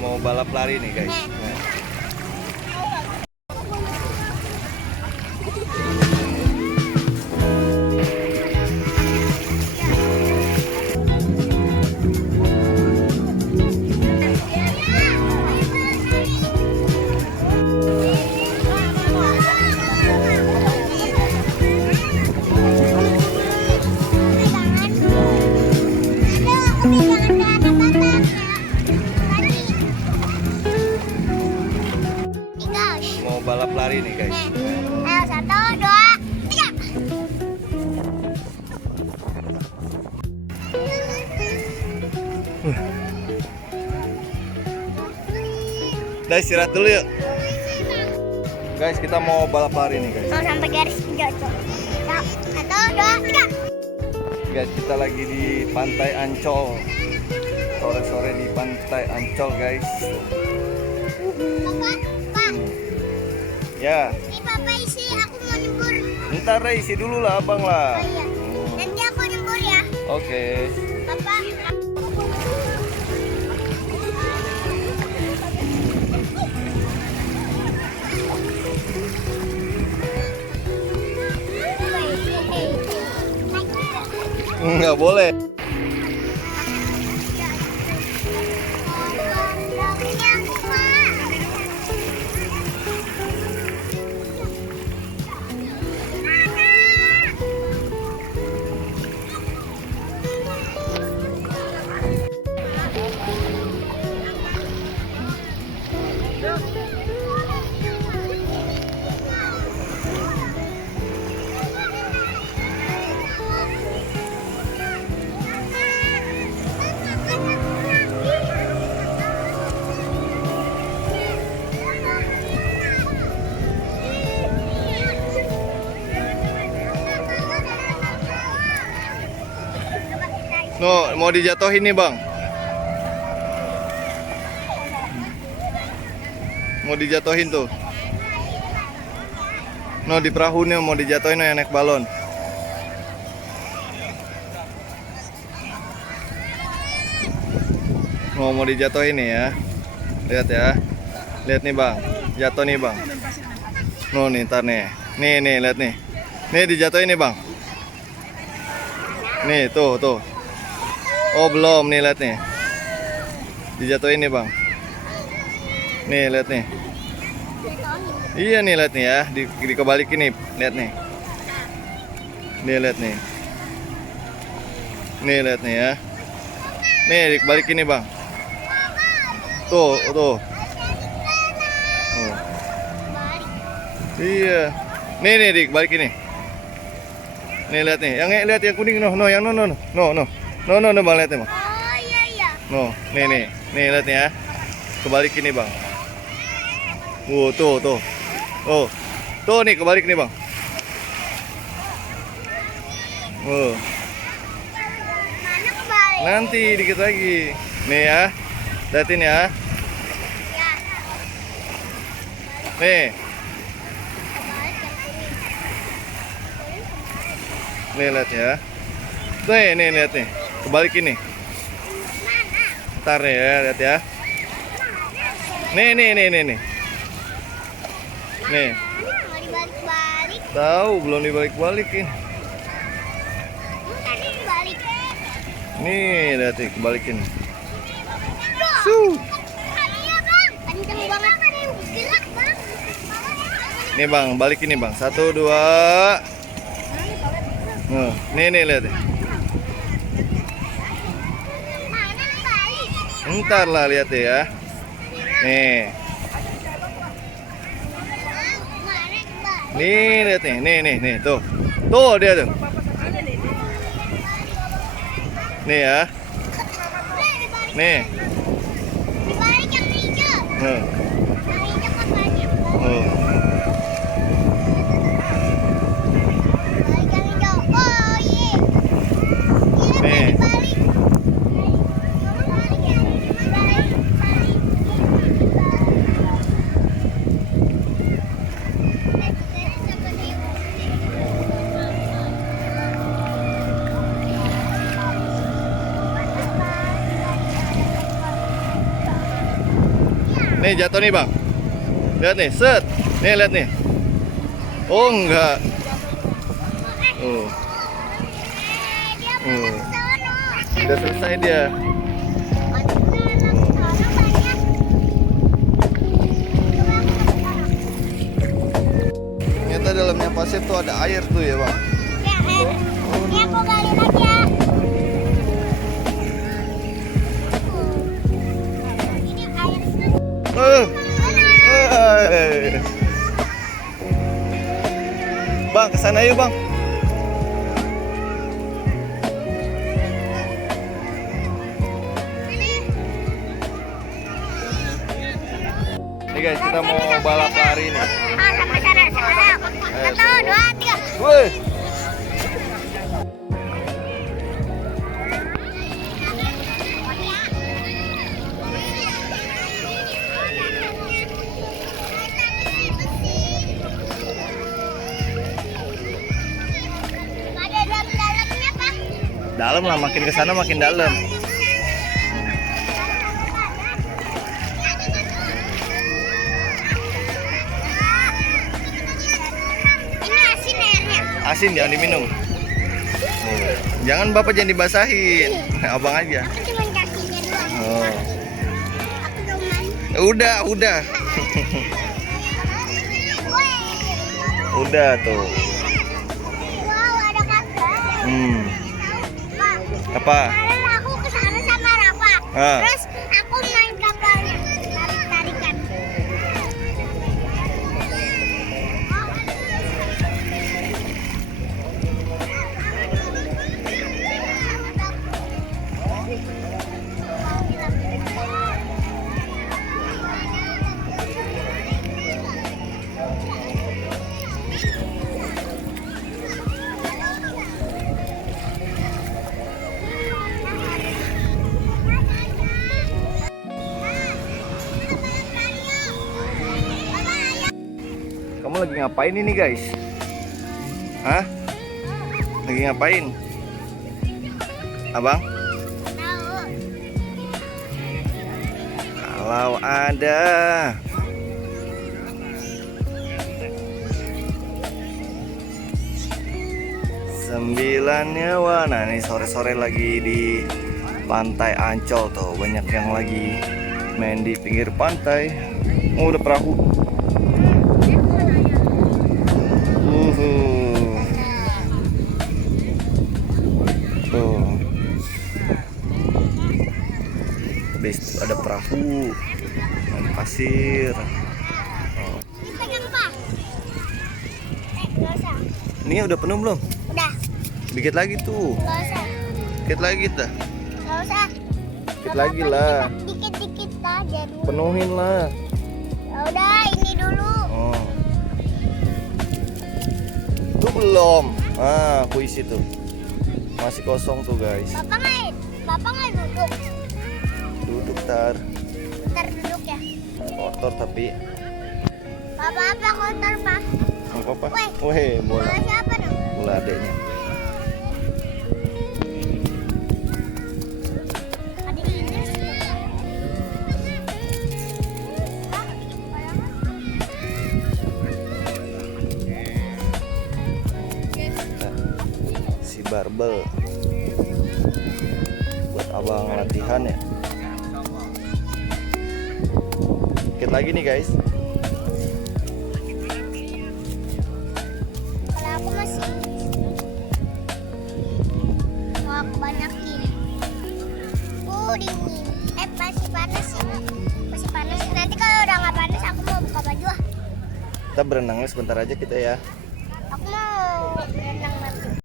mau balap lari nih guys. Nah. Mau balap lari nih guys. Ayo, 1, 2, 3. Udah istirahat dulu yuk. Guys, kita mau balap lari nih guys. Mau sampai garis jatuh. 1, 2, 3. Guys, kita lagi di Pantai Ancol. Sore-sore di Pantai Ancol guys. Pak, Ya, ini papa isi, aku mau nyembur. ntar deh isi dulu lah abang lah. Oh iya, nanti aku nyembur ya. Oke. Papa. Nggak boleh. No, mau dijatuhin nih bang. Mau dijatuhin tuh. No, di perahu nih mau dijatuhin yang naik balon. Mau dijatuhin nih ya. Lihat ya. Lihat nih bang. Jatuh nih bang. No nih ntar nih. Nih lihat nih. Nih dijatuhin nih bang. Nih tuh. Oh belum nih, lihat nih. Dijatuhin nih bang. Nih lihat nih. Iya nih lihat nih ya, dikebalikin nih, lihat nih. Nih lihat nih. Nih lihat nih ya. Nih dikebalikin nih bang. Tuh. Oh. Iya. Nih dikebalikin nih. Nih lihat nih, yang lihat yang kuning no, yang no bang, lihat nih bang. Oh iya. No, nih lihat nih ya. Kebalikin nih bang. Tuh. Tuh nih kebalik nih bang. Mana kebalik? Nanti dikit lagi. Nih ya. Lihatin ya. Ya. Nih. Nih lihat ya. Nih lihat nih. Kebalikin nih. Ntar nih ya, lihat ya. Nih. Nih. Mau dibalik-balik. Tahu belum dibalik-balikin. Tadi dibalik. Nih, lihat nih kebalikin. Iya bang. Kenceng banget. Gerak bang. Nih bang, balikin nih bang. 1, 2. Nih lihat nih. Mana kebalik? Ntar lah lihat ya. Nih. Mana kebalik? Nih lihat nih, tuh. Tuh dia tuh. Nih ya. Nih. Dibalik yang hijau. Nah. Yang hijau kakaknya. Oh. Dibalik yang hijau. Oh iya. Nih. Dibalik. Nih jatuh nih bang. Lihat nih, set. Nih lihat nih. Oh enggak. Oh. Udah selesai dia. Ternyata dalamnya pasir tuh ada air tuh ya bang. Ya, air. Ini aku gali lagi ya. Ini air. Bang, kesana yuk bang. Nih guys, kita mau balap lari nih. Sampai sana sekarang. 1, 2, 3. Woi. Ada dalam-dalamnya, Pak. Dalam lah, makin ke sana makin dalam. Ini asin airnya. Asin jangan diminum. Oh. Jangan bapak jangan dibasahin. Abang aja. Aku cuma kakinya doang. Oh. Aku cuman. Udah. Udah tuh. Wow, ada kapal. Pak, Apa? kemarin aku kesana sama Rafa. Ah. Terus aku main kapalnya, tarik-tarikan. Kamu lagi ngapain ini guys? Hah? Lagi ngapain? Abang? Tahu. Kalau ada sembilan nyawa. Nah ini sore-sore lagi di pantai Ancol tuh. Banyak yang lagi main di pinggir pantai. Oh udah perahu. Tuh. Habis itu ada perahu main pasir. Oh. Pegang, Pak. Nggak usah. Ini udah penuh belum? Udah, Dikit lagi tuh. nggak usah. Dikit lagi dah. Nggak usah. Dikit lagi lah. Dikit-dikit aja dulu. Penuhin lah. Ya udah, ini dulu. Oh. Tuh belum. Ah, aku isi tuh. Masih kosong tuh guys. Bapak nggak duduk. Duduk tar. Ntar duduk ya. Kotor tapi. Bapak apa kotor, Pak? Apa apa? Weh. Weh, bola. Bola siapa dong? Bola adeknya. Ada Inggris. Nah, si barbel buat abang latihan ya. Dikit lagi nih guys. Kalau aku masih mau aku banyakin. Dingin. Masih panas sih. Masih panas. Nanti kalau udah nggak panas aku mau buka baju. Kita berenangnya sebentar aja kita ya. Aku mau